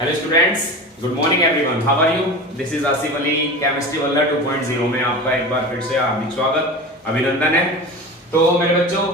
Hello students, good morning everyone, how are you? This is Asif Ali, chemistry वाला 2.0 में आपका एक बार फिर से हार्दिक स्वागत, अभिनंदन है। तो मेरे बच्चों,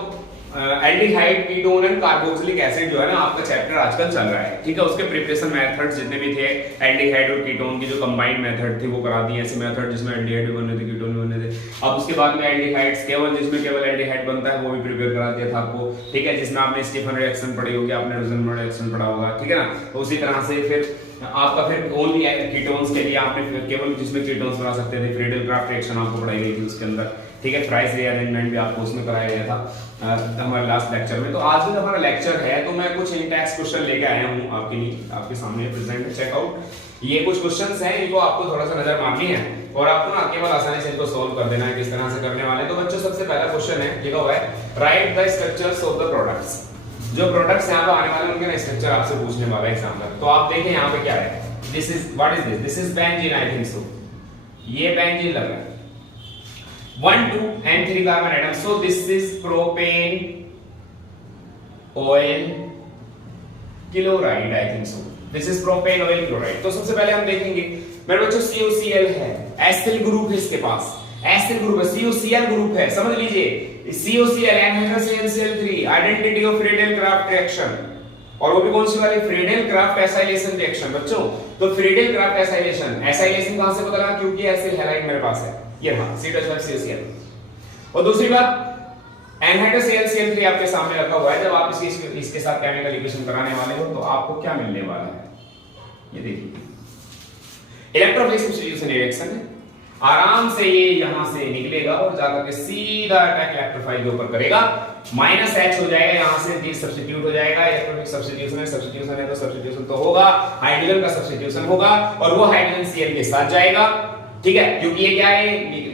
aldehyde, ketone and carboxylic acid जो है ना, आपका चैप्टर आजकल चल रहा है, ठीक है। उसके प्रिपरेशन मेथड्स जितने भी थे, एल्डिहाइड और कीटोन की जो कंबाइंड मेथड थी वो करा दी, ऐसे मेथड जिसमें एल्डिहाइड भी बने थे, कीटोन भी बने थे। अब उसके बाद में एल्डिहाइड्स केवल जिसमें केवल एल्डिहाइड बनता है वो भी प्रिपेयर करा दिया था आपको, ठीक है, जिसमें आपने स्टीफन रिएक्शन पढ़ी होगी, आपने रोजनबर्ग रिएक्शन पढ़ा होगा, ठीक है ना। तो उसी तरह से फिर आपका फिर ओनली कीटोन्स के लिए आपने केवल जिसमें कीटोन्स बना सकते थे, फ्रीडल क्राफ्ट रिएक्शन आपको पढ़ाई गई थी उसके अंदर, ठीक है। प्राइस रीअरेंजमेंट भी आपको उसमें कराया गया था हमारे लास्ट लेक्चर में। तो आज भी हमारा लेक्चर है, तो मैं कुछ इंटेक्स क्वेश्चन लेके आया हूँ आपके लिए, आपके सामने प्रेजेंट है, चेकआउट। ये कुछ क्वेश्चंस हैं, इनको आपको थोड़ा सा नजर मारनी है और आपको ना केवल आसानी से इनको सॉल्व कर देना है। किस तरह से करने वाले, तो बच्चों सबसे पहला क्वेश्चन है, लिखा हुआ है right the structures of the products. जो प्रोडक्ट्स यहाँ पे आने वाले उनके ना स्ट्रक्चर आपसे पूछने वाला है एग्जाम में। तो आप देखें यहाँ पे क्या है, this is what is this, this is benzene, I think so, ये बेंजीन लग रहा है। 1 2 and 3 carbon atoms, so this is propane oil chloride, I think so, this is propane oil chloride। तो सबसे पहले हम देखेंगे मेरे बच्चों, COCl है, एसिल ग्रुप है इसके पास, एसिल ग्रुप है, COCl ग्रुप है, समझ लीजिए, COCl NH3 identity of Friedel craft reaction, और वो भी कौन सी वाली, फ्रीडल क्राफ्ट एसाइलेशन रिएक्शन। बच्चों तो फ्रीडल क्राफ्ट एसाइलेशन, एसाइलेशन कहां से पता लगा, क्योंकि एसिल हैलाइड मेरे पास है, ये हाँ C2H5COCl। और दूसरी बात, NH2Cl आपके सामने रखा हुआ है, जब आप इसके साथ केमिकल इक्वेशन कराने वाले हो तो आपको क्या मिलने वाला है, ये देखिए, इलेक्ट्रोफिलिक सब्स्टिट्यूशन रिएक्शन है। आराम से ये यहां से निकलेगा और जाकर के सीधा अटैक इलेक्ट्रोफाइल के ऊपर करेगा, -H हो जाएगा, यहां से D सब्स्टिट्यूट हो जाएगा, इलेक्ट्रोफिलिक सब्स्टिट्यूशन है, सब्स्टिट्यूशन है तो सब्स्टिट्यूशन तो होगा, हाइड्रोजन का सब्स्टिट्यूशन होगा और वो हाइड्रोजन Cl के साथ जाएगा, ठीक है, क्योंकि ये क्या है,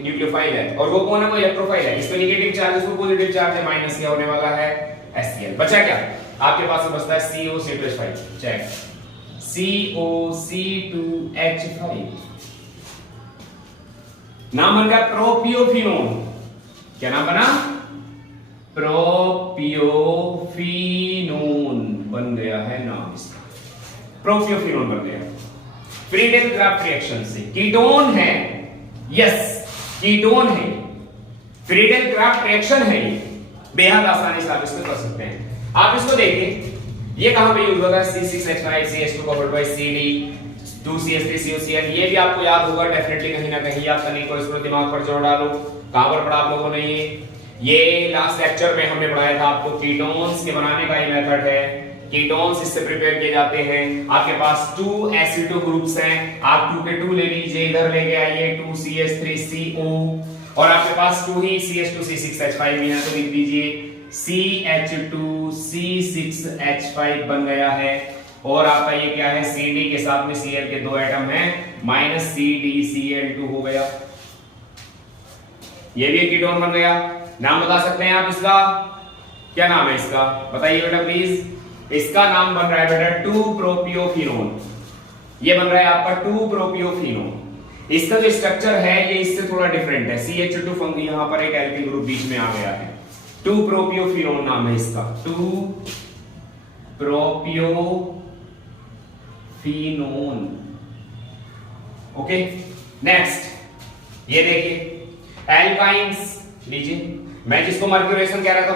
न्यूक्लियोफाइल है, और वो कौन है, वो इलेक्ट्रोफाइल है, इसमें नेगेटिव चार्ज, इसमें पॉजिटिव चार्ज है, माइनस क्या होने वाला है, HCl। बचा क्या आपके पास में, बचता है COC2H5, चेक, COC2H5, नाम बन गया प्रोपियोफिनोन। क्या नाम बना, प्रोपियोफिनोन बन गया है नाम इसका, प्रोपियोफिनोन बन गया। फ्रीडल क्राफ्ट रिएक्शन से कीटोन है, यस कीटोन है, फ्रीडल क्राफ्ट रिएक्शन है, ये बेहद आसानी से आप इसको कर सकते हैं। आप इसको देखिए, ये कहां पे यूज होता है, C6H5 CH2 covered by CD 2CH3COCl, ये भी आपको याद होगा डेफिनेटली, कहीं ना कहीं आप कहीं को इसको दिमाग पर जोड़ डालो। कहां पर पढ़ा आप लोगों ने, ये लास्ट लेक्चर में हमने पढ़ाया था आपको, कीटोन्स के बनाने का ही मेथड है, कीटोन्स इससे प्रिपेयर किए जाते हैं। आपके पास 2 एसिडो ग्रुप्स हैं, आप 2 के 2 ले लीजिए, इधर लेके आइए 2CH3CO, और आपके पास 2 ही CH2C6H5 भी है, तो लिख दीजिए CH2C6H5 बन गया है। और आपका ये क्या है, CD के साथ में Cl के 2 एटम हैं, -CdCl2 हो गया, ये भी एक कीटोन बन गया। नाम बता सकते हैं आप इसका, क्या नाम है इसका, बताइए बेटा प्लीज। इसका नाम बन रहा है बेटा 2-प्रोपियोफिनोन, ये बन रहा है आपका 2-प्रोपियोफिनोन। इसका जो स्ट्रक्चर है ये इससे थोड़ा डिफरेंट है, CH2 फंगी, यहां पर एक एल्किल ग्रुप बीच में आ गया है, 2-प्रोपियोफिनोन नाम है इसका, 2-प्रोपियोफिनोन। ओके, नेक्स्ट ये देखिए एल्काइंस लीजिए, मैं जिसको मर्क्यूरेशन कह रहा था,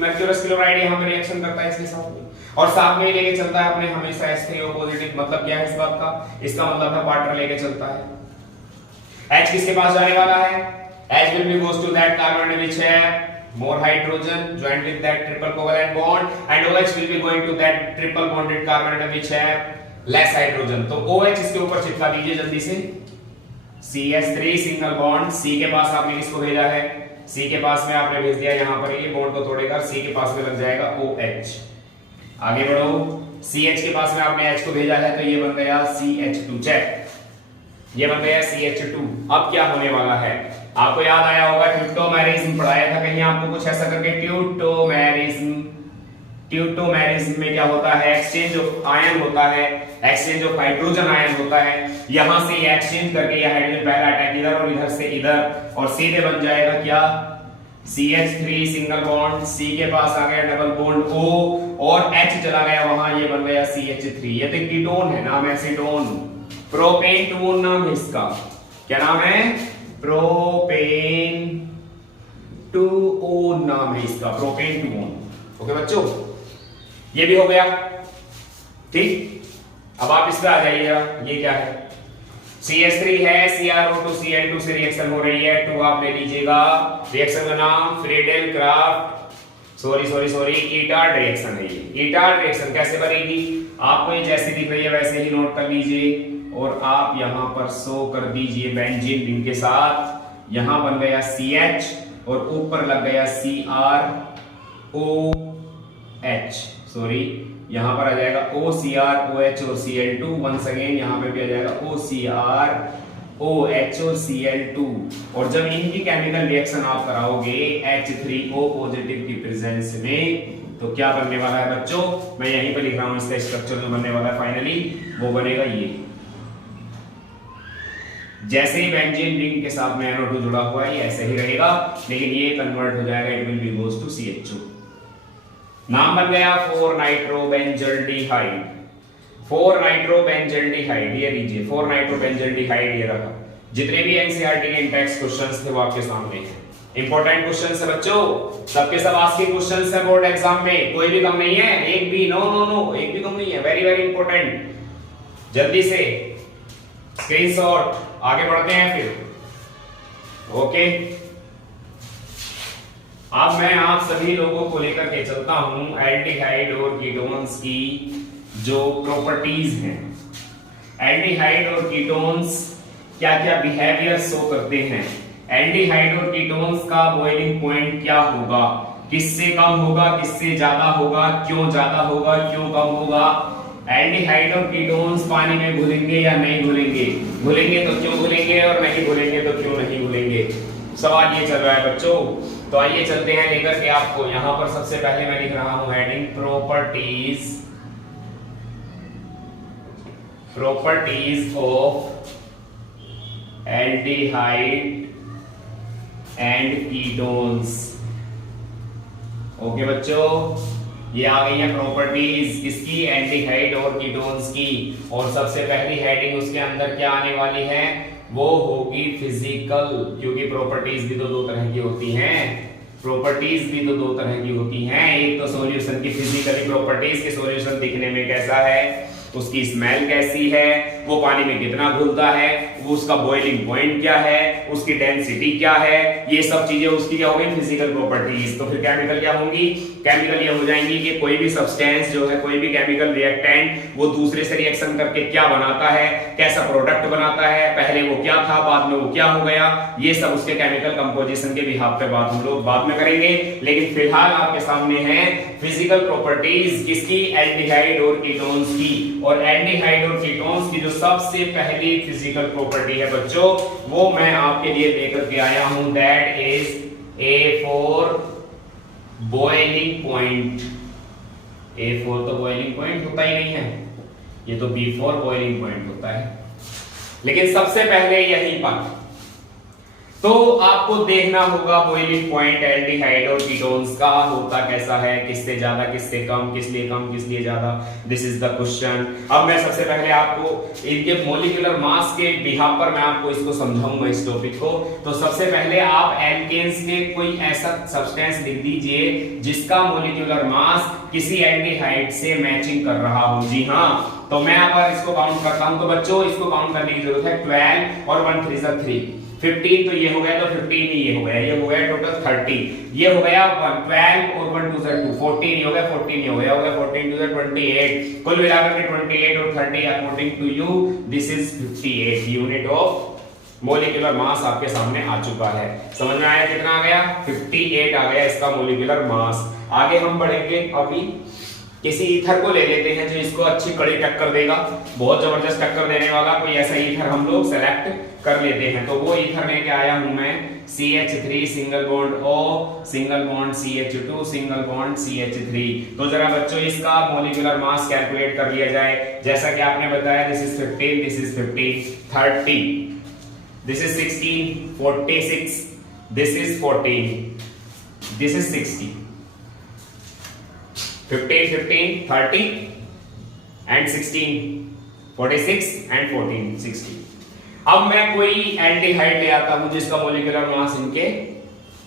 मर्क्यूरस क्लोराइड यहां पे रिएक्शन करता है इसके साथ में, और साथ में ही लेके चलता है अपने हमेशा H3O पॉजिटिव। मतलब क्या है इस बात का, इसका मतलब है वाटर लेके चलता है। H किसके पास जाने वाला है, H will be goes to that carbon which have more hydrogen joined with that triple covalent bond, and OH will be going to that triple bonded carbon atom which have less hydrogen। तो OH इसके ऊपर चिपका दीजिए जल्दी से, CH3 single bond, C के पास आपने किसको भेजा है, C के पास में आपने भेज दिया यहां पर, ये बॉन्ड को तोड़ेगा, C के पास में लग जाएगा OH। आगे बढ़ो, CH के पास में आपने H को भेजा है, तो ये बन गया CH2, चेक, ये बन गया CH2। अब क्या होने वाला है, आपको याद आया होगा ट्यूटोमेरिज्म पढ़ाया था कहीं आपको, कुछ ऐसा करके ट्यूटोमेरिज्म। ट्यूटोमेरिज्म में क्या होता है, एक्सचेंज ऑफ आयन होता है, एक्सचेंज ऑफ हाइड्रोजन आयन होता है, यहां से ये एक्सचेंज करके ये हाइड्रोजन पहला अटैक इधर और इधर से इधर, और सीधे बन जाएगा क्या, CH3 सिंगल बॉन्ड, C के पास आ गया डबल बॉन्ड O और H चला गया वहां, ये बन गया CH3। ये तो कीटोन है, नाम है एसीटोन। प्रोपेन टून नाम है इसका, क्या नाम है? प्रोपेन टून नाम है इसका, प्रोपेन टून। ओके बच्चों, ये भी हो गया ठीक। अब आप इस पे आ जाइएगा, ये क्या है? CH3 है, CrO2 Cl2 से रिएक्शन हो रही है, 2 आप ले लीजिएगा। रिएक्शन का नाम फ्रेडेल क्राफ्ट सॉरी ईटार्ड रिएक्शन है ये। ईटार्ड रिएक्शन कैसे बनेगी? आपको ये जैसे दिख रही है वैसे ही नोट कर लीजिए और आप यहां पर शो कर दीजिए बेंजीन रिंग के साथ। यहां बन गया CH और ऊपर लग गया CrOH, सॉरी यहां पर आ जाएगा OCrOH और Cl2। वंस अगेन यहां पे भी आ जाएगा OCrOH और Cl2। और जब इनकी केमिकल रिएक्शन आप कराओगे H3O पॉजिटिव की प्रेजेंस में, तो क्या बनने वाला है बच्चों? मैं यहीं पे लिख रहा हूं, इसका स्ट्रक्चर जो बनने वाला है फाइनली वो बनेगा ये। जैसे ही बेंजीन रिंग के साथ में NO2 जुड़ा हुआ है ये ऐसे ही रहेगा, लेकिन ये कन्वर्ट हो जाएगा, it will be goes to CHO। नाम बन गया 4-नाइट्रोबेंजल्डिहाइड। 4-नाइट्रोबेंजल्डिहाइड, ये लीजिए 4-नाइट्रोबेंजल्डिहाइड ये रहा। जितने भी एनसीईआरटी के इंडेक्स क्वेश्चंस थे वो आपके सामने हैं। इंपॉर्टेंट क्वेश्चंस है बच्चों, सबके सब आज के क्वेश्चंस है बोर्ड एग्जाम में, कोई भी कम नहीं है, एक भी नो एक भी कम नहीं है। वेरी वेरी इंपॉर्टेंट, जल्दी से स्क्रीनशॉट। आगे बढ़ते हैं फिर। ओके, अब मैं आप सभी लोगों को लेकर के चलता हूं एल्डिहाइड और कीटोन्स की जो प्रॉपर्टीज हैं। एल्डिहाइड और कीटोन्स क्या क्या बिहेवियर शो करते हैं, एल्डिहाइड और कीटोन्स का बॉइलिंग पॉइंट क्या होगा, किससे कम होगा, किससे ज्यादा होगा, क्यों ज्यादा होगा, क्यों कम होगा। एल्डिहाइड और कीटोन्स पानी में घुलेंगे या नहीं घुलेंगे, घुलेंगे तो क्यों घुलेंगे और नहीं घुलेंगे तो क्यों नहीं घुलेंगे, सवाल ये चल रहा है बच्चों। तो आइए चलते हैं लेकर के आपको। यहां पर सबसे पहले मैं लिख रहा हूं heading properties of aldehyde and ketones. Okay बच्चों, ये आ गई है प्रॉपर्टीज किसकी? एल्डिहाइड और कीटोन्स की। और सबसे पहली हेडिंग उसके अंदर क्या आने वाली है? वो होगी फिजिकल, क्योंकि प्रॉपर्टीज भी तो दो तरह की होती हैं। प्रॉपर्टीज भी तो दो तरह की होती हैं, एक तो सॉल्यूशन की फिजिकली प्रॉपर्टीज के सॉल्यूशन दिखने में कैसा है, उसकी स्मेल कैसी है, वो पानी में कितना घुलता है, वो उसका बॉइलिंग पॉइंट क्या है, उसकी डेंसिटी क्या है, ये सब चीजें उसकी क्या होगी? Physical properties. तो फिर केमिकल क्या होंगी? केमिकल ये हो जाएंगी कि कोई भी सब्सटेंस जो है, कोई भी केमिकल रिएक्टेंट वो दूसरे से रिएक्शन करके क्या बनाता है, कैसा प्रोडक्ट बनाता है, पहले वो क्या था, बाद में वो क्या हो गया, ये सब उसके केमिकल कंपोजिशन के बिहाफ पे बात हम लोग बाद में करेंगे। लेकिन फिलहाल आपके सामने है फिजिकल प्रॉपर्टीज किसकी? एल्डिहाइड और कीटोन्स की। और एल्डिहाइड और कीटोन्स की जो सबसे पहली फिजिकल प्रॉपर्टी है बच्चों, वो मैं आपके लिए लेकर के आया हूं, that is A for boiling point. A for तो बॉइलिंग पॉइंट होता ही नहीं है, ये तो B फॉर बॉइलिंग पॉइंट होता है। लेकिन सबसे पहले यहीं पर तो आपको देखना होगा बॉइलिंग पॉइंट एल्डिहाइड और कीटोन्स का होता कैसा है, किससे ज्यादा किससे कम, किस लिए कम किस लिए ज्यादा, दिस इज द क्वेश्चन। अब मैं सबसे पहले आपको इनके मॉलिक्यूलर मास के बिहाफ पर मैं आपको इसको समझाऊंगा इस टॉपिक को। तो सबसे पहले आप एल्केन्स के कोई ऐसा सब्सटेंस लिख दीजिए जिसका मॉलिक्यूलर मास किसी एल्डिहाइड से मैचिंग कर रहा हो। जी हाँ, तो मैं अगर इसको काउंट करता हूं तो बच्चों इसको काउंट करने की जरूरत है। 12 और 1 3 3 15, तो ये हो गया, तो 15 ही ये हो गया, ये हो गया टोटल 30, ये हो गया 12 और 1 2 2 14 ये हो गया, 14 ये हो गया, 14 2 28, कुल मिलाकर के 28 और 30 according to you this is 58 unit of molecular mass आपके सामने आ चुका है। समझ में आया कितना आ गया? 58 आ गया इसका मॉलिक्यूलर मास। आगे हम बढ़ेंगे, अभी किसी ईथर को ले लेते हैं जो इसको अच्छी कड़ी टक्कर देगा, बहुत जबरदस्त टक्कर देने वाला कोई ऐसा ईथर हम लोग सेलेक्ट कर लेते हैं। तो वो ईथर लेके आया हूं मैं, CH3 single bond O single bond CH2 single bond CH3। तो जरा बच्चों इसका मॉलिक्यूलर मास कैलकुलेट कर लिया जाए। जैसा कि आपने बताया this is 15, this is 15, 30, this is 16, 46, this is 14, this is 60, 15 15 30 and 16 46 and 14 60। अब मैं कोई एल्डिहाइड ले आता हूं जिसका मॉलिक्यूलर मास इनके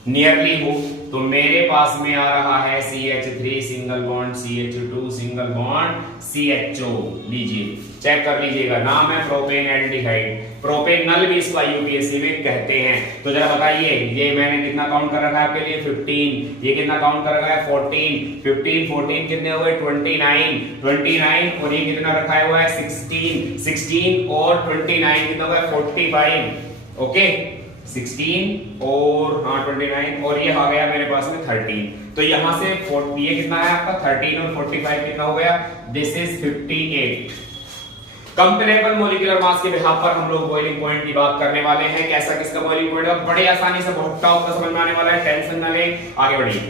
नियरली हो, तो मेरे पास में आ रहा है CH3 single bond CH2 single bond CHO। लीजिए चेक कर लीजिएगा, नाम है प्रोपेन एल्डिहाइड। प्रोपेनल भी इसको यूपीएससी में कहते हैं। तो जरा बताइए, ये मैंने कितना काउंट कर रखा है आपके लिए 15, ये कितना काउंट कर रखा है 14, 15 14 कितने हो गए 29 और ये कितना रखा हुआ है 16 और 29 कितना हो गया 45। ओके 16 और 29 और ये आ गया मेरे पास में 13। तो यहां से ये कितना है आपका 13 और 45 कितना हो गया, this is 58। Comparable molecular mass के बिहाफ पर हम लोग बॉइलिंग पॉइंट की बात करने वाले हैं। कैसा किसका बॉइलिंग पॉइंट है, बड़े आसानी से बहुत टॉप का समझ में आने वाला है, टेंशन ना ले, आगे बढ़िए।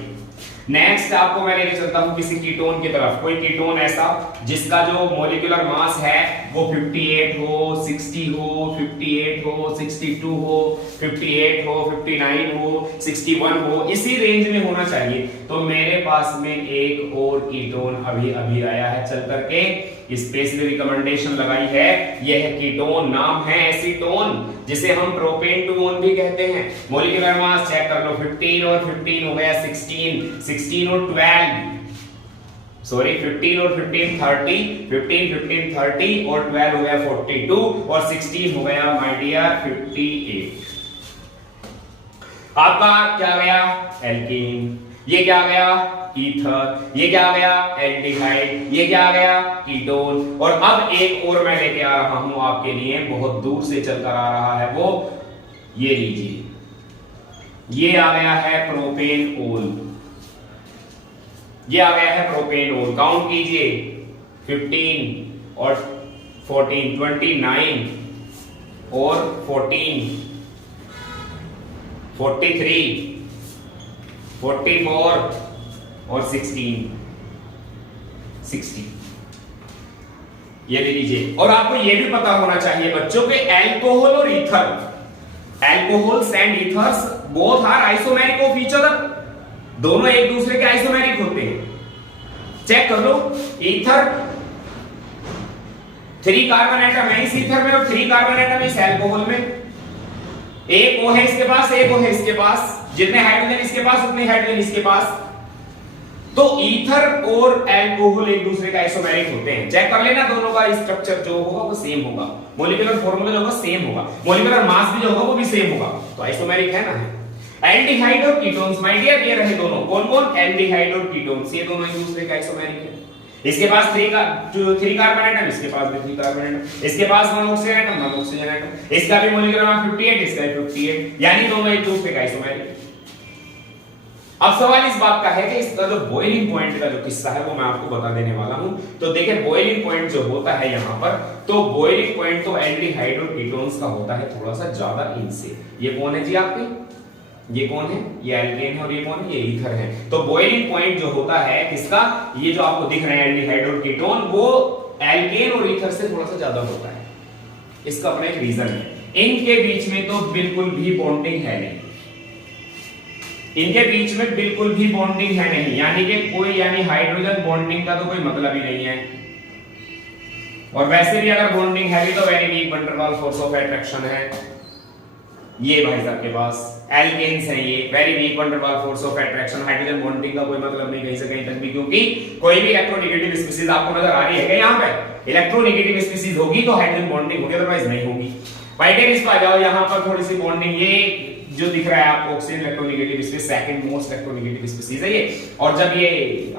नेक्स्ट आपको मैं लेके चलता हूं किसी कीटोन की तरफ। कोई कीटोन ऐसा जिसका जो मॉलिक्यूलर मास है वो 58 हो, 60 हो, 58 हो, 62 हो, 58 हो, 59 हो, 61 हो, इसी रेंज में होना चाहिए। तो मेरे पास में एक और कीटोन अभी अभी आया है चल करके, स्पेशली रिकमेंडेशन लगाई है, यह कीटोन नाम है एसीटोन, जिसे हम प्रोपेन टू ओन भी कहते हैं। मॉलिक्यूलर मास चेक कर लो, 15 और 15 हो गया 16 और 12, सॉरी 15 और 15 30, 15 30 और 12 हो गया 42 और 16 हो गया माय डियर 58। आपका क्या गया एल्कीन, ये क्या गया ईथर, ये क्या गया एल्डिहाइड, ये क्या गया कीटोन। और अब एक और मैं लेके आ रहा हूं आपके लिए, बहुत दूर से चलकर आ रहा है वो, ये लीजिए, ये आ गया है प्रोपेनोल, ये आ गया है प्रोपेनोल। काउंट कीजिए 15 और 14, 29 और 14, 43, 44 और 16, 60। ये ले लीजिए। और आपको ये भी पता होना चाहिए बच्चों के एल्कोहल और ether, alcohols and ethers both are isomeric of each other, दोनों एक दूसरे के आइसोमेरिक होते हैं। चेक कर लो, ईथर 3 कार्बन एटम है इस ईथर में और 3 कार्बन एटम इस एल्कोहल में, एक O है इसके पास, एक O है इसके पास, जितने हाइड्रोजन इसके पास उतने हाइड्रोजन इसके पास। तो ईथर और एल्कोहल एक दूसरे का आइसोमेरिक होते हैं। चेक कर लेना, दोनों का स्ट्रक्चर जो होगा वो सेम होगा, मॉलिक्यूलर फार्मूला जो होगा सेम होगा, मॉलिक्यूलर मास भी जो होगा वो भी सेम होगा, तो आइसोमेरिक है ना। एल्डिहाइड और कीटोन्स माय डियर, ये रहे दोनों, कौन कौन, एल्डिहाइड और कीटोन्स, ये दोनों एक दूसरे के आइसोमेरिक है। इसके पास 3 कार्बन एटम, इसके पास भी 3 कार्बन एटम, इसके पास 1 ऑक्सीजन एटम, 1 ऑक्सीजन एटम, इसका भी मॉलिक्यूलर मास 58, इसका भी 58, यानी दोनों एक दूसरे का आइसोमेरिक। अब सवाल इस बात का है कि इसका जो बॉइलिंग पॉइंट का जो किस्सा है वो मैं आपको बता देने वाला हूं। तो देखिए बॉइलिंग पॉइंट जो होता है यहां पर, तो बॉइलिंग पॉइंट तो एल्डिहाइड और कीटोन्स का होता है थोड़ा सा ज्यादा इनसे। ये कौन है जी आपके, ये कौन है, ये एल्केन है और ये कौन है, ये ईथर है। तो बॉइलिंग पॉइंट जो होता है किसका, ये जो आपको दिख रहे हैं एल्डिहाइड और कीटोन, वो एल्केन और ईथर से थोड़ा सा ज्यादा होता है। इसका अपना एक रीजन है, इनके बीच में तो बिल्कुल भी बॉन्डिंग है नहीं, इनके बीच में बिल्कुल भी बॉन्डिंग है नहीं, यानी कि कोई यानी हाइड्रोजन बॉन्डिंग का तो कोई मतलब ही नहीं है। और वैसे भी अगर बॉन्डिंग है भी तो very weak van der Waals force of attraction है। ये भाई साहब के पास एल्केन्स हैं, ये very weak van der Waals force of attraction, hydrogen bonding का कोई मतलब नहीं कहीं से कहीं तक भी, क्योंकि कोई भी इलेक्ट्रोनेगेटिव स्पीशीज आपको नजर आ रही है क्या, यहाँ पे इलेक्ट्रोनेगेटिव स्पीशीज होगी तो हाइड्रोजन बॉन्डिंग होगी, अदरवाइज नहीं होगी। वाइटेरिस पे आ जाओ, यहाँ पर थोड़ी सी बॉन्डिंग, ये जो दिख रहा है आपको oxygen electronegative species, second most electronegative species है ये। और जब ये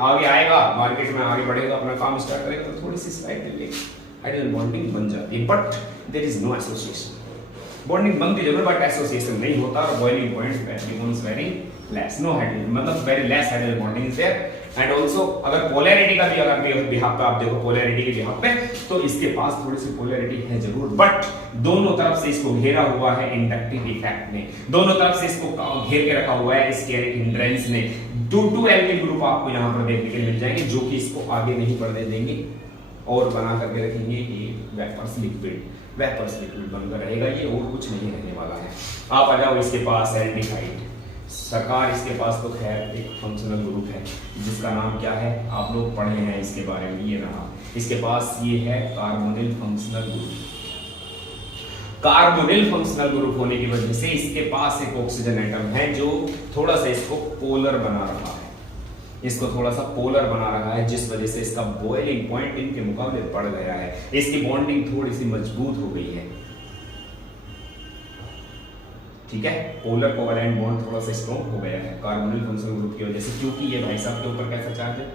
आगे आएगा मार्केट में, आगे बढ़ेगा, अपना काम स्टार्ट करेगा, तो थोड़ी सी स्लाइड मिलेगी, हाइड्रोजन बॉन्डिंग बन जाती है, but there is no association. Bonding बनती जरूर बट एसोसिएशन नहीं होता। और boiling point becomes very less, no hydrogen, मतलब very less hydrogen bonding is there. And also अगर पोलैरिटी का भी अगर बिहाफ पे आप देखो, पोलैरिटी के बिहाफ पे, तो इसके पास थोड़ी सी पोलैरिटी है जरूर, बट दोनों तरफ से इसको घेरा हुआ है इंडक्टिव इफेक्ट ने, दोनों तरफ से इसको घेर के रखा हुआ है स्टेरिक हिंड्रेंस ने। 2 एल्किल ग्रुप आपको यहाँ पर देखने के लिए मिल जाएंगे, जो कि इसको आगे नहीं बढ़ने देंगे और बना करके रखेंगे ये वेपर्स लिक्विड, वेपर्स लिक्विड बनकर रहेगा ये, और कुछ नहीं रहने वाला है। आप आ जाओ इसके पास एल्डिहाइड, सरकार इसके पास तो खैर एक फंक्शनल ग्रुप है जिसका नाम क्या है, आप लोग पढ़े हैं इसके बारे में, ये रहा इसके पास, ये है carbonyl functional group. Carbonyl functional group होने की वजह से इसके पास एक ऑक्सीजन एटम है जो थोड़ा सा इसको पोलर बना रहा है, इसको थोड़ा सा पोलर बना रहा है, जिस वजह से इसका बॉइलिंग पॉइंट इनके मुकाबले बढ़ गया है, इसकी बॉन्डिंग थोड़ी सी मजबूत हो गई है। ठीक है, पोलर कोवैलेंट बॉन्ड थोड़ा सा स्ट्रॉन्ग हो गया है कार्बोनिल फंक्शनल ग्रुप की वजह से, क्योंकि ये भाई साहब के ऊपर कैसा चार्ज है,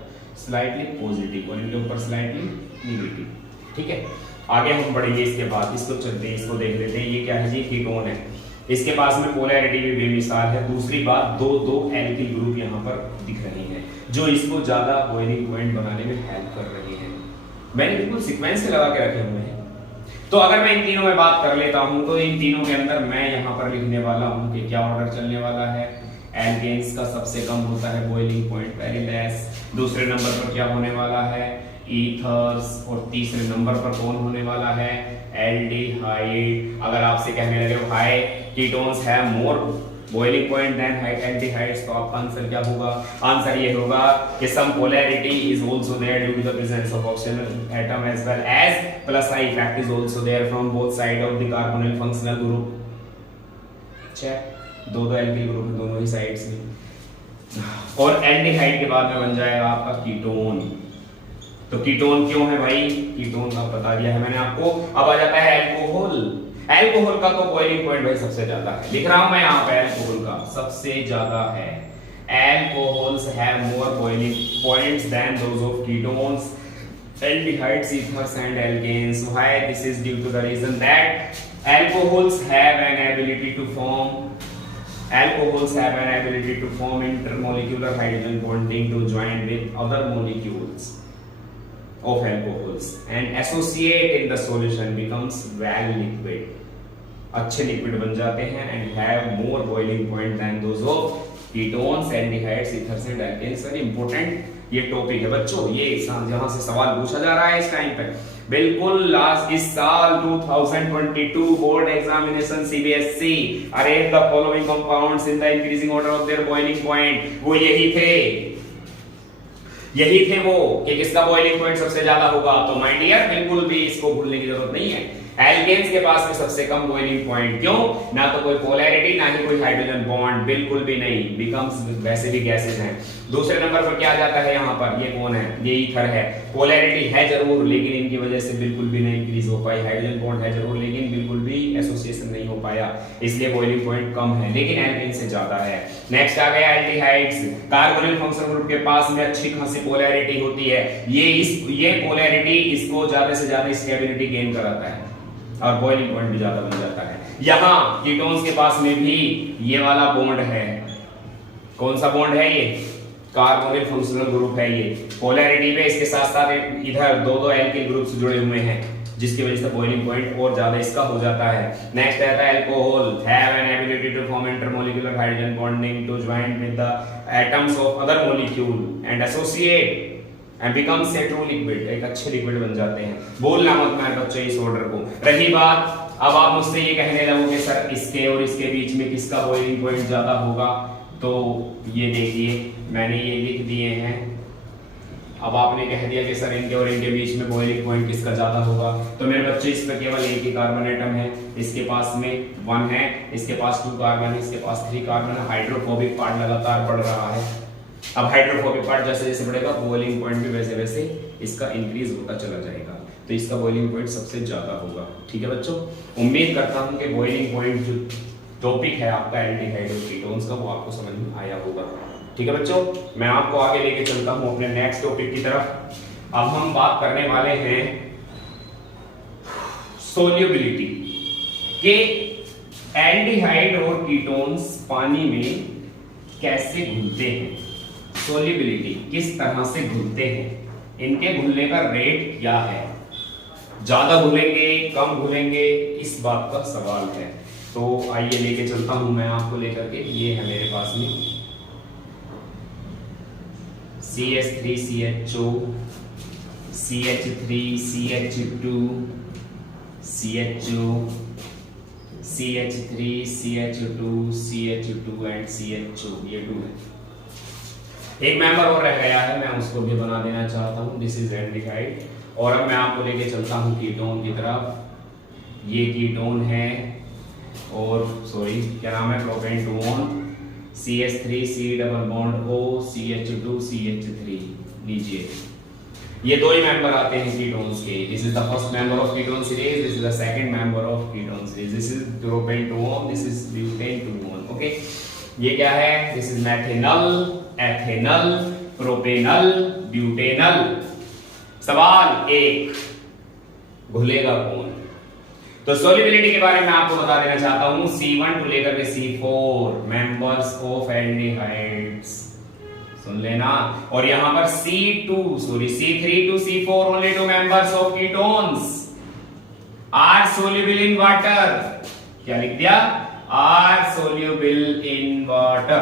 स्लाइटली पॉजिटिव, और इनके ऊपर स्लाइटली नेगेटिव। ठीक है, आगे हम बढ़ेंगे इसके बाद, इसको चलते हैं, इसको देख लेते हैं। ये क्या है जी, कीटोन है, इसके पास में पोलैरिटी भी बेमिसाल है। दूसरी बात, दो एल्किल ग्रुप यहाँ पर दिख रहे हैं जो इसको ज्यादा बॉइलिंग पॉइंट बनाने में हेल्प कर रहे हैं। मैंने बिल्कुल सीक्वेंस से लगा के रखे हुए हैं। तो अगर मैं इन तीनों में बात कर लेता हूं तो इन तीनों के अंदर मैं यहाँ पर लिखने वाला हूँ कि क्या ऑर्डर चलने वाला है। एल्केन्स का सबसे कम होता है बॉइलिंग पॉइंट, वेरी लेस। दूसरे नंबर पर क्या होने वाला है, ईथर्स। और तीसरे नंबर पर कौन होने वाला है, एल्डिहाइड। अगर आपसे कहने लगे भाई ketones have more boiling point than aldehydes, तो आपका आंसर क्या होगा, आंसर ये होगा कि some polarity is also there due to the presence of oxygen atom as well as plus I effect is also there from both side of the carbonyl functional group. Check, दो alkyl group दोनों ही side से। और aldehyde के बाद में बन जाएगा आपका कीटोन। तो कीटोन क्यों है भाई, कीटोन का बता दिया है मैंने आपको। अब आ जाता है अल्कोहल। अल्कोहल का तो बॉइलिंग पॉइंट भाई सबसे ज्यादा है, लिख रहा हूं मैं यहाँ पे, अल्कोहल का सबसे ज्यादा है। Alcohols have more boiling points than those of ketones, aldehydes, ethers and alkanes. Why? This is due to the reason that alcohols have an ability to form intermolecular hydrogen bonding to join with other molecules of alcohols and associate in the solution, becomes well liquid, अच्छे liquid बन जाते हैं, and have more boiling point than those of ketones, aldehydes, ethers and alkanes। Very important ये topic है बच्चों, ये जहां से सवाल पूछा जा रहा है इस टाइम पे, बिल्कुल लास्ट इस साल 2022 board examination CBSE, arrange the following compounds in the increasing order of their boiling point, वो यही थे वो कि किसका बॉइलिंग पॉइंट सबसे ज्यादा होगा। तो माय डियर बिल्कुल भी इसको भूलने की जरूरत नहीं है, एल्केन्स के पास में सबसे कम बॉइलिंग पॉइंट, क्यों, ना तो कोई पोलैरिटी ना ही कोई हाइड्रोजन बॉन्ड, बिल्कुल भी नहीं, बिकम्स वैसे भी गैसेस हैं। दूसरे नंबर पर क्या आ जाता है यहाँ पर, ये कौन है, ये ईथर है, पोलैरिटी है जरूर लेकिन इनकी वजह से बिल्कुल भी नहीं इंक्रीज हो पाई, हाइड्रोजन बॉन्ड है जरूर लेकिन बिल्कुल भी एसोसिएशन नहीं हो पाया, इसलिए बॉइलिंग पॉइंट कम है, लेकिन एल्केन से ज्यादा है। नेक्स्ट आ गया एल्डिहाइड्स। कार्बोनिल फंक्शनल ग्रुप के पास में अच्छी खासी पोलैरिटी होती है, ये पोलैरिटी इसको ज्यादा से ज्यादा स्टेबिलिटी गेन कराता है और बॉइलिंग पॉइंट भी ज्यादा बन जाता है। यहाँ कीटोन्स के पास में भी ये वाला बॉन्ड है, कौन सा बॉन्ड है, ये कार्बोनिल फंक्शनल ग्रुप है, ये पोलैरिटी पे इसके साथ साथ इधर दो एल्किल ग्रुप्स जुड़े हुए हैं, जिसकी वजह से बॉइलिंग पॉइंट और ज्यादा इसका हो जाता है। नेक्स्ट आता है alcohol, have an ability to form intermolecular hydrogen bonding to join with the atoms of other molecule and associate and becomes a true liquid, एक अच्छे लिक्विड बन जाते हैं। बोलना मत मेरे बच्चों इस ऑर्डर को। रही बात, अब आप मुझसे ये कहने लगोगे सर इसके और इसके बीच में किसका बॉइलिंग पॉइंट ज्यादा होगा, तो ये देखिए मैंने ये लिख दिए हैं। अब आपने कह दिया कि सर इनके और इनके बीच में बॉइलिंग पॉइंट किसका ज्यादा होगा, तो मेरे बच्चे इस पर केवल एक ही कार्बन एटम है, इसके पास में 1 है, इसके पास 2 कार्बन है, इसके पास 3 कार्बन है, हाइड्रोफोबिक पार्ट लगातार बढ़ रहा है। अब हाइड्रोफोबिक पार्ट जैसे जैसे बढ़ेगा बॉइलिंग पॉइंट भी वैसे वैसे इसका इंक्रीज होता चला जाएगा, तो इसका बॉइलिंग पॉइंट सबसे ज्यादा होगा। ठीक है बच्चों, उम्मीद करता हूं कि बॉइलिंग पॉइंट जो टॉपिक है आपका एल्डिहाइड और कीटोन्स का वो आपको समझ में आया होगा। ठीक है बच्चों, मैं आपको आगे लेके चलता हूं अपने नेक्स्ट टॉपिक की तरफ। अब हम बात करने वाले हैं सोल्यूबिलिटी के, एल्डिहाइड और कीटोन्स पानी में कैसे घुलते हैं, सोल्यूबिलिटी किस तरह से घुलते हैं, इनके घुलने का रेट क्या है, ज्यादा घुलेंगे कम घुलेंगे, इस बात का सवाल है। तो आइए लेके चलता हूं मैं आपको लेकर के। ये है मेरे पास में CH3CHO, CH3CH2, CHO, CH3 CH2 CH2 and CH2, ये 2 है। एक मेंबर और रह गया है, मैं उसको भी बना देना चाहता हूँ, दिस इज एल्डिहाइड। और अब मैं आपको लेके चलता हूँ कीटोन की तरफ। ये कीटोन है और सॉरी क्या नाम है, propane 2 on CH3 C double bond O CH2 CH3। लीजिए ये दो ही मेंबर आते हैं कीटोन्स के। This is the first member of ketone series, this is the second member of ketone series. This is propane 2 one, this is butane 2 one. Okay, ये क्या है, this is methanal, ethanal, propanal, butanal. सवाल एक, घुलेगा कौन? तो solubility के बारे में आपको बता देना चाहता हूं, C1 टू लेकर के C4 मेंबर्स ऑफ एल्डिहाइड्स, सुन लेना। और यहां पर C3 to C4 only 2 members of ketones are soluble in water. क्या लिख दिया, आर सोल्युबल इन वाटर।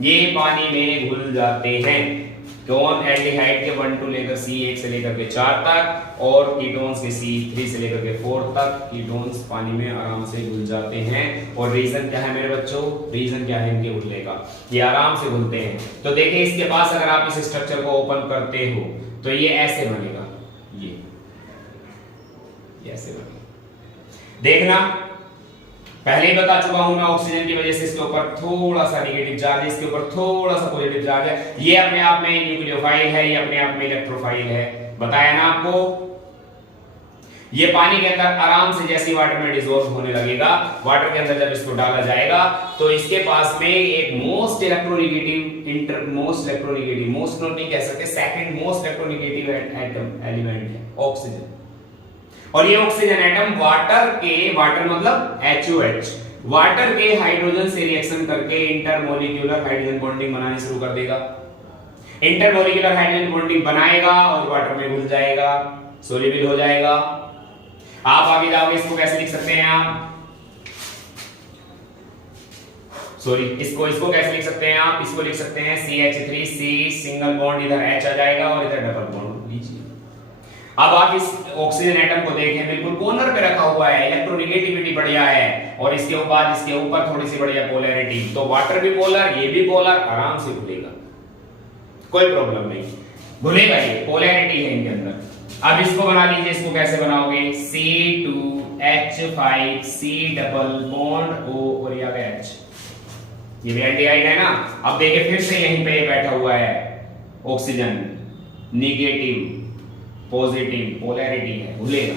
ये पानी में घुल जाते हैं। कौन? एल्डिहाइड के 1 टू लेकर C1 से लेकर के 4 तक और कीटोन्स के C3 से लेकर के 4 तक कीटोन्स पानी में आराम से घुल जाते हैं। और रीजन क्या है मेरे बच्चों, रीजन क्या है इनके घुलने का, ये आराम से घुलते हैं। तो देखिए इसके पास अगर आप इस स्ट्रक्चर को ओपन करते हो तो ये ऐसे बनेगा, ये ऐसे बनेगा। देखना पहले ही बता चुका हूं मैं, ऑक्सीजन की वजह से इसके ऊपर थोड़ा सा नेगेटिव चार्ज है, इसके ऊपर थोड़ा सा पॉजिटिव चार्ज है। ये अपने आप में न्यूक्लियोफाइल है, ये अपने आप में इलेक्ट्रोफाइल है, बताया ना आपको। ये पानी के अंदर आराम से जैसे वाटर में डिसॉल्व होने लगेगा, वाटर के अंदर जब इसको डाला जाएगा तो इसके पास में एक मोस्ट इलेक्ट्रोनेगेटिव, मोस्ट नोट नहीं कह सकते, second most electronegative atom element है ऑक्सीजन। और ये ऑक्सीजन एटम वाटर मतलब HOH, वाटर के हाइड्रोजन से रिएक्शन करके इंटरमोलिक्यूलर हाइड्रोजन बॉन्डिंग बनाने शुरू कर देगा। इंटरमोलिक्यूलर हाइड्रोजन बॉन्डिंग बनाएगा और वाटर में घुल जाएगा, सोल्यूबल हो जाएगा। आप आगे जाओगे, इसको कैसे लिख सकते हैं आप, सॉरी इसको कैसे लिख सकते हैं आप, इसको लिख सकते हैं CH3C सिंगल बॉन्ड, इधर H आ जाएगा और इधर डबल बॉन्ड लीजिए। अब आप इस ऑक्सीजन एटम को देखें, बिल्कुल कॉर्नर पे रखा हुआ है, इलेक्ट्रोनेगेटिविटी बढ़िया है और इसके ऊपर थोड़ी सी बढ़िया पोलैरिटी। तो वाटर भी पोलर, ये भी पोलर, आराम से घुलेगा, कोई प्रॉब्लम नहीं, घुलेगा, ये पोलैरिटी है इनके अंदर। अब इसको बना लीजिए, इसको कैसे बनाओगे, C2H5C डबल बॉन्ड O और ये आ गया H, ये भी एल्डिहाइड है ना। अब देखिए फिर से यहीं पे बैठा हुआ है ऑक्सीजन, नेगेटिव पॉजिटिव पोलैरिटी है, घुलेगा।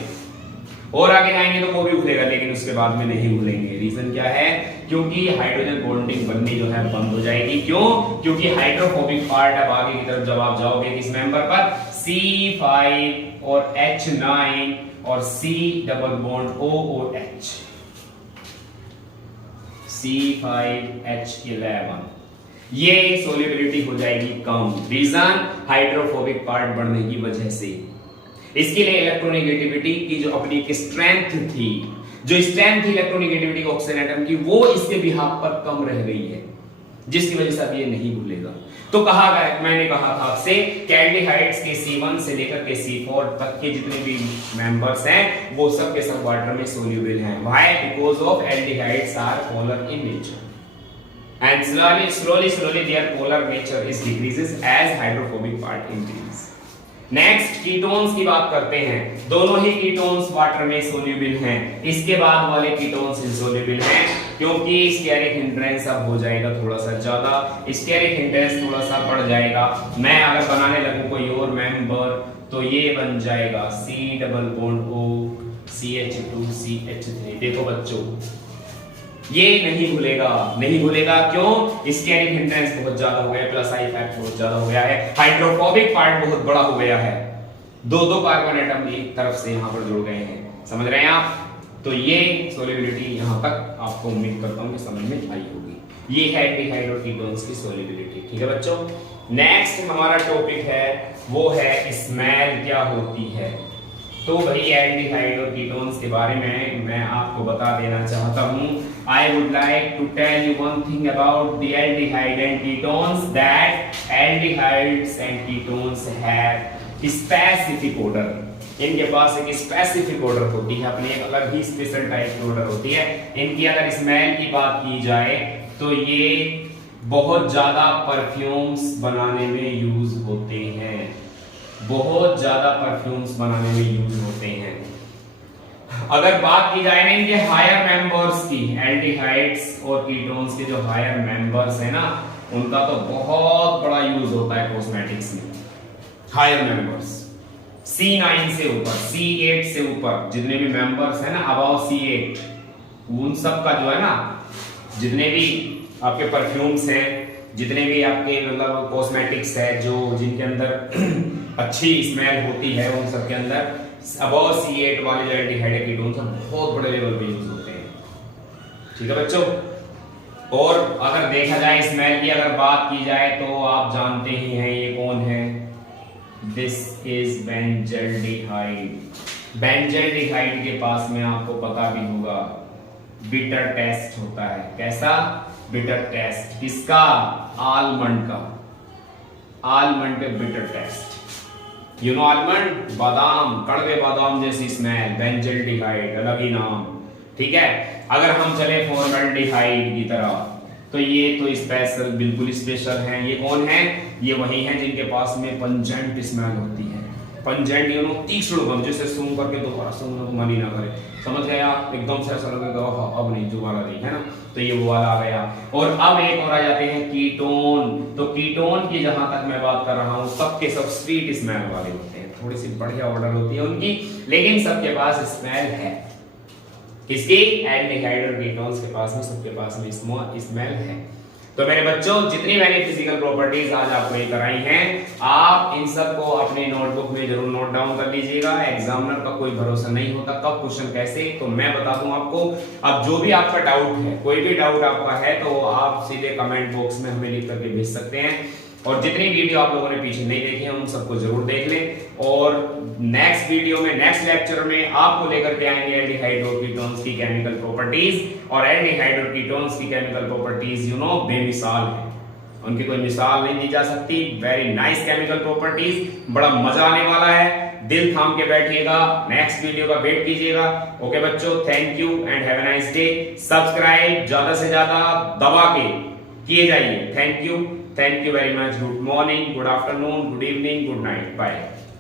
और आगे जाएंगे तो वो भी घुलेगा, लेकिन उसके बाद में नहीं घुलेंगे। रीजन क्या है, क्योंकि हाइड्रोजन बॉन्डिंग बननी जो है बंद हो जाएगी। क्यों? क्योंकि हाइड्रोफोबिक पार्ट अब आगे की तरफ जब आप जाओगे इस मेंबर पर C5 और H9 और C डबल बॉन्ड O और H, C5H11, ये सोल्युबिलिटी हो जाएगी कम। रीजन हाइड्रोफोबिक पार्ट बढ़ने की वजह से। इसके लिए इलेक्ट्रोनेगेटिविटी की जो अपनी एक स्ट्रेंथ थी, इलेक्ट्रोनेगेटिविटी ऑक्सीजन एटम की, वो इसके बिहाफ पर कम रह गई है, जिसकी वजह से अब ये नहीं भूलेगा। तो कहा गया, मैंने कहा था आपसे कि एल्डिहाइड्स के C1 से लेकर के C4 तक के जितने भी मेंबर्स हैं वो सब के सब वाटर में सोल्यूबल हैं। Why? Because of aldehydes are polar in nature and slowly their polar nature is decreases as hydrophobic part increases. Next ketones की बात करते हैं। दोनों ही कीटोन्स वाटर में सोल्यूबल हैं। इसके बाद वाले कीटोन्स इनसोल्यूबल हैं क्योंकि स्टेरिक हिंड्रेंस अब हो जाएगा थोड़ा सा ज्यादा, स्टेरिक हिंड्रेंस थोड़ा सा बढ़ जाएगा। मैं अगर बनाने लगूं कोई और मेंबर तो ये बन जाएगा C double bond O CH2 CH3। देखो बच्चों ये नहीं भूलेगा क्यों? स्टेरिक हिंड्रेंस बहुत ज्यादा हो गया, प्लस आई फैक्ट बहुत ज्यादा हो गया है, हाइड्रोफोबिक पार्ट बहुत बड़ा हो गया है, दो कार्बन एटम एक तरफ से यहां पर जुड़ गए हैं। समझ रहे हैं आप? तो ये सोल्युबिलिटी यहां तक आपको उम्मीद करता हूं कि समझ में आई होगी। ये है एल्डिहाइड और कीटोन्स की सोल्युबिलिटी। ठीक है बच्चों, नेक्स्ट हमारा टॉपिक है वो है स्मेल क्या होती है। तो भाई एल्डिहाइड और कीटोन्स के बारे में मैं आपको बता देना चाहता हूं। I would like to tell you one thing about the aldehyde and ketones, that aldehydes and ketones have specific odor. इनके पास एक स्पेसिफिक ऑर्डर होती है, अपनी एक अलग ही स्पेशल टाइप की ऑर्डर होती है। इनकी अगर स्मेल की बात की जाए तो ये बहुत ज्यादा परफ्यूम्स बनाने में यूज होते हैं, बहुत ज्यादा परफ्यूम्स बनाने में यूज होते हैं। अगर बात की जाए ना इनके हायर मेंबर्स की, एल्डिहाइड्स और कीटोन्स के जो हायर मेंबर्स है ना, उनका तो बहुत बड़ा यूज होता है कॉस्मेटिक्स में। हायर मेंबर्स C9 से ऊपर, C8 से ऊपर जितने भी मेंबर्स है ना, अबाव C8, उन सब का जो है ना, जितने भी आपके परफ्यूम्स हैं, जितने भी आपके मतलब कॉस्मेटिक्स है जो जिनके अंदर अच्छी स्मेल होती है, उन सब के अंदर अबव C8 वाले जो एल्डिहाइड कीटोन्स बहुत बड़े लेवल पे यूज होते हैं। ठीक है बच्चों। और अगर देखा जाए स्मेल की अगर बात की जाए तो आप जानते ही हैं ये कौन है, दिस इज बेंजल्डिहाइड। बेंजल्डिहाइड के पास में आपको पता भी होगा बिटर टेस्ट होता है। कैसा बिटर टेस्ट? किसका? आलमंड का। आलमंड के bitter taste, you know almond, बादाम, कड़वे बादाम जैसी स्मेल, बेंजल्डिहाइड अलग ही नाम। ठीक है। अगर हम चले फॉर्मल्डिहाइड की तरफ तो ये तो स्पेशल, बिल्कुल स्पेशल है। ये कौन है? ये वही है जिनके पास में पंजेंट स्मेल होती है। पंजेंट यू नो तीक्ष्ण गंध, जैसे सूंघ करके दोबारा सूंघने को मन ही ना करे, समझ गए आप? एकदम से ऐसा लगेगा अब नहीं, जो वाला नहीं है ना, तो ये वो वाला आ गया। और अब एक और आ जाते हैं कीटोन। तो कीटोन की जहां तक मैं बात कर रहा हूं, सबके सब स्वीट स्मेल वाले होते हैं, थोड़ी सी बढ़िया ऑर्डर होती है उनकी, लेकिन सबके पास स्मेल है। किसकी? एल्डिहाइड और कीटोन्स के पास में, सबके पास में स्मेल है। तो मेरे बच्चों, जितनी मैंने फिजिकल प्रॉपर्टीज आज आपको ये कराई हैं, आप इन सब को अपने नोटबुक में जरूर नोट डाउन कर लीजिएगा। एग्जामिनर का कोई भरोसा नहीं होता, कब क्वेश्चन कैसे, तो मैं बता दूं आपको। अब जो भी आपका डाउट है, कोई भी डाउट आपका है, तो आप सीधे कमेंट बॉक्स में हमें लिख करके भेज सकते हैं। और जितनी वीडियो आप लोगों ने पीछे नहीं देखी है, उन सबको जरूर देख लें। और नेक्स्ट वीडियो में, नेक्स्ट लेक्चर में आपको लेकर के आएंगे एल्डिहाइड और कीटोन्स की केमिकल प्रॉपर्टीज। और एल्डिहाइड और कीटोन्स की केमिकल प्रॉपर्टीज यू नो बेमिसाल है, उनकी कोई मिसाल नहीं दी जा सकती। वेरी नाइस केमिकल प्रॉपर्टीज, बड़ा मजा आने वाला है। दिल थाम के बैठिएगा, नेक्स्ट वीडियो का वेट कीजिएगा। ओके बच्चों, thank you and have a nice day. Subscribe ज्यादा से ज्यादा दबा के किए जाइए। Thank you very much. Good morning, good afternoon, good evening, good night, bye.